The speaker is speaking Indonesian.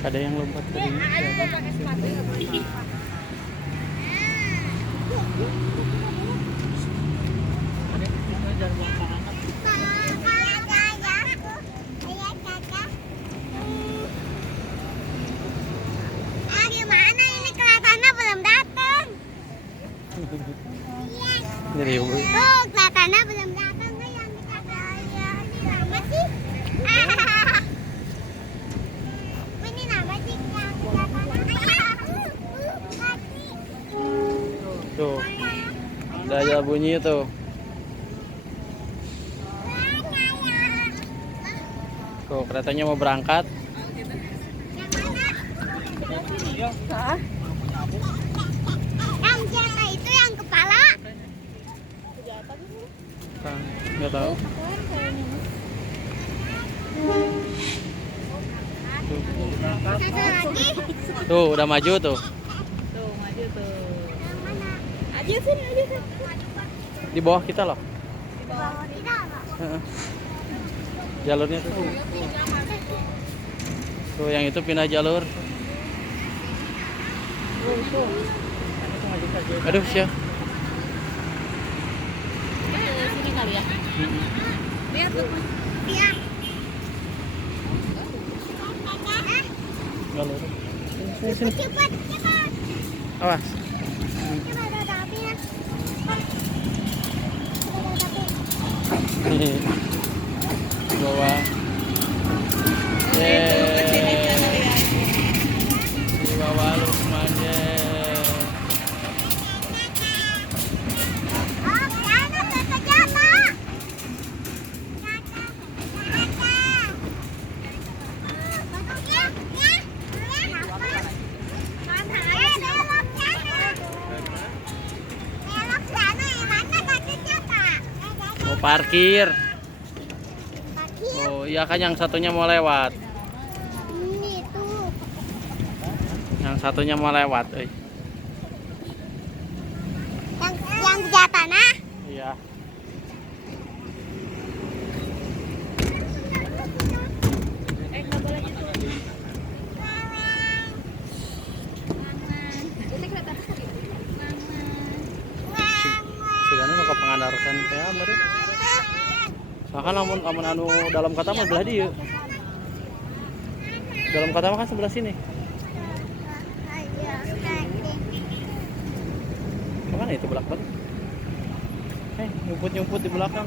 Ada yang lompat tadi. Gimana ini kelihatannya belum datang? Dari ibu. Tuh kelihatannya belum datang kan yang dikata ayah. Ini nama sih? Ini nama sih yang kelihatannya. Tuh. Udah ada bunyi tuh. Tuh keretanya mau berangkat. Yang jatuh itu yang kepala. Nggak tahu. Satu lagi. Tuh udah maju tuh. Tuh, maju tuh. Yang mana? Aja sini, aja sini. Di bawah kita loh. Di bawah kita nggak? Heeh. Jalurnya tuh. Tuh yang itu pindah jalur. Aduh sih. Sini kali ya. Lihat tuh. Iya. Jalur. Sini. Cepat, cepat. Awas. Coba ada apinya. Ada api. Nih. Bawah. Di bawah Lukman ye. Oh, piano bekerja, Pak. Mau parkir. Oh iya kan yang satunya mau lewat. Ini tuh. Yang satunya mau lewat. Yang di tanah. Iya. Nggak boleh gitu. Sigana nu kapangandarosan teh meureun. Sakan lamun anu dalam kata mah belah dieu. Dalam kata mah kan sebelah sini. Kemana itu belakang? Nyumput-nyumput di belakang.